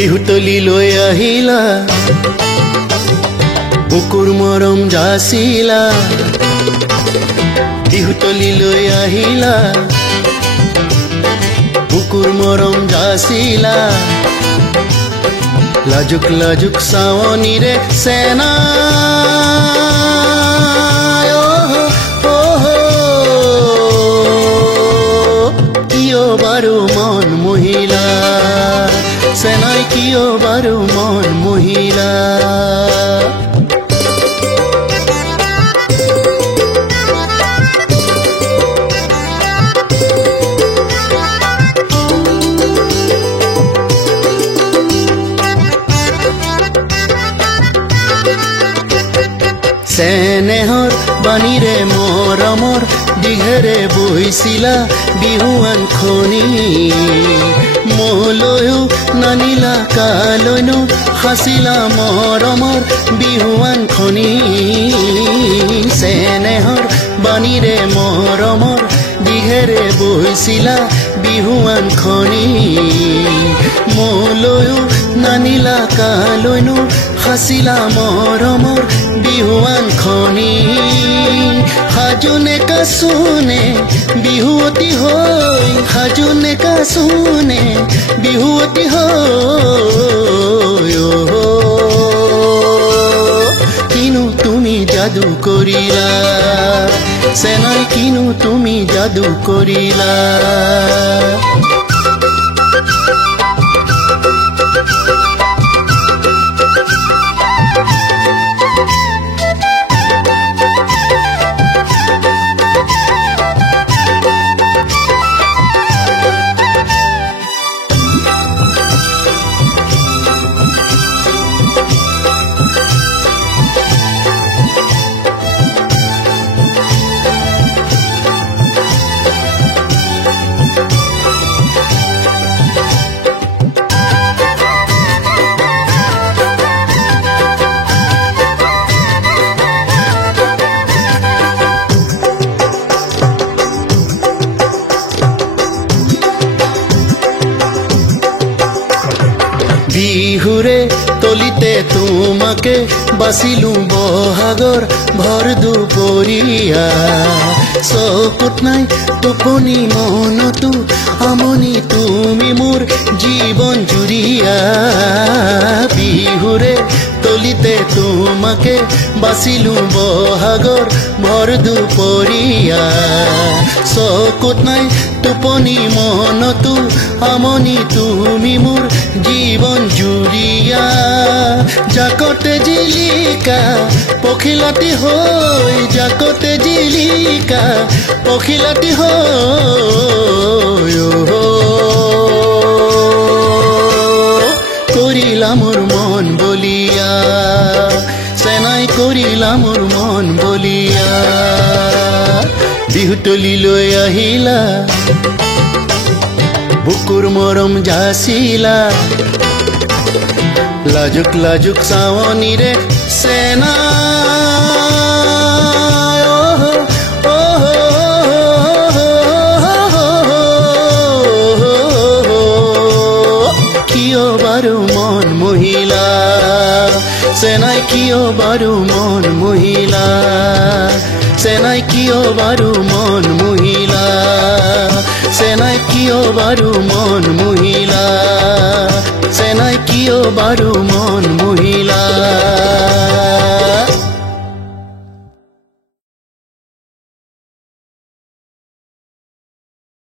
বিহুতলি লৈ আহিলা বুকুৰ মৰম যাচিলা বিহুতলি লৈ আহিলা বুকুৰ মৰম যাচিলা লাজুক লাজুক চাৱনীৰে সেনা কিয় বাৰু মন মহিলা সেনাই কিয় বাৰু মন মহিলা চেনেহৰ বাণীৰে মৰমৰ দিঘেৰে বহিছিলা বিহুৱান খনি মোলৈও নানিলা কালৈনো সাঁচিলা মৰমৰ বিহুৱান খনি চেনেহৰ বাণীৰে মৰমৰ দিঘেৰে বহিছিলা বিহুৱান খনি মোলৈও নানিলা কালৈনো সাঁচিলা মৰমৰ বিহুৱান খনি সাজুনে কাচুনে বিহুৱতী হৈ সাজুনে কাচুনে বিহুৱতী হৈ কিনো তুমি যাদু কৰিলা সেনাই কিনো তুমি যাদু কৰিলা বিহুৰে তলিতে তোমাকে বাচিলো বহাগৰ ভৰ দুপৰীয়া চকুত নাই টোপনি মনতো আমনি তুমি মোৰ জীৱন জুৰিয়া বিহুৰে তলিতে তোমাকে বাচিলো বহাগৰ ভৰ দুপৰীয়া চকুত নাই টোপনি মনতো আমনি তুমি মোৰ জীৱন জুৰিয়া জাকতে জিলিকা পখিলাতি হৈ জাকতে জিলিকা পখিলাতি হৈ কৰিলা মোৰ মন বলিয়া সেনাই কৰিলা মোৰ মন বলিয়া বিহুতলি লৈ আহিলা বুকুৰ মৰম যাচিলা লাজুক লাজুক চাৱনীৰে সেনা কিয় বাৰু মন মহিলা সেনাই কিয় বাৰু মন মহিলা সেনাই কিয় বাৰু মন মহিলা সেনাই কিয় বাৰু মন মহিলা সেনাই কিয় বাৰু মন মহিলা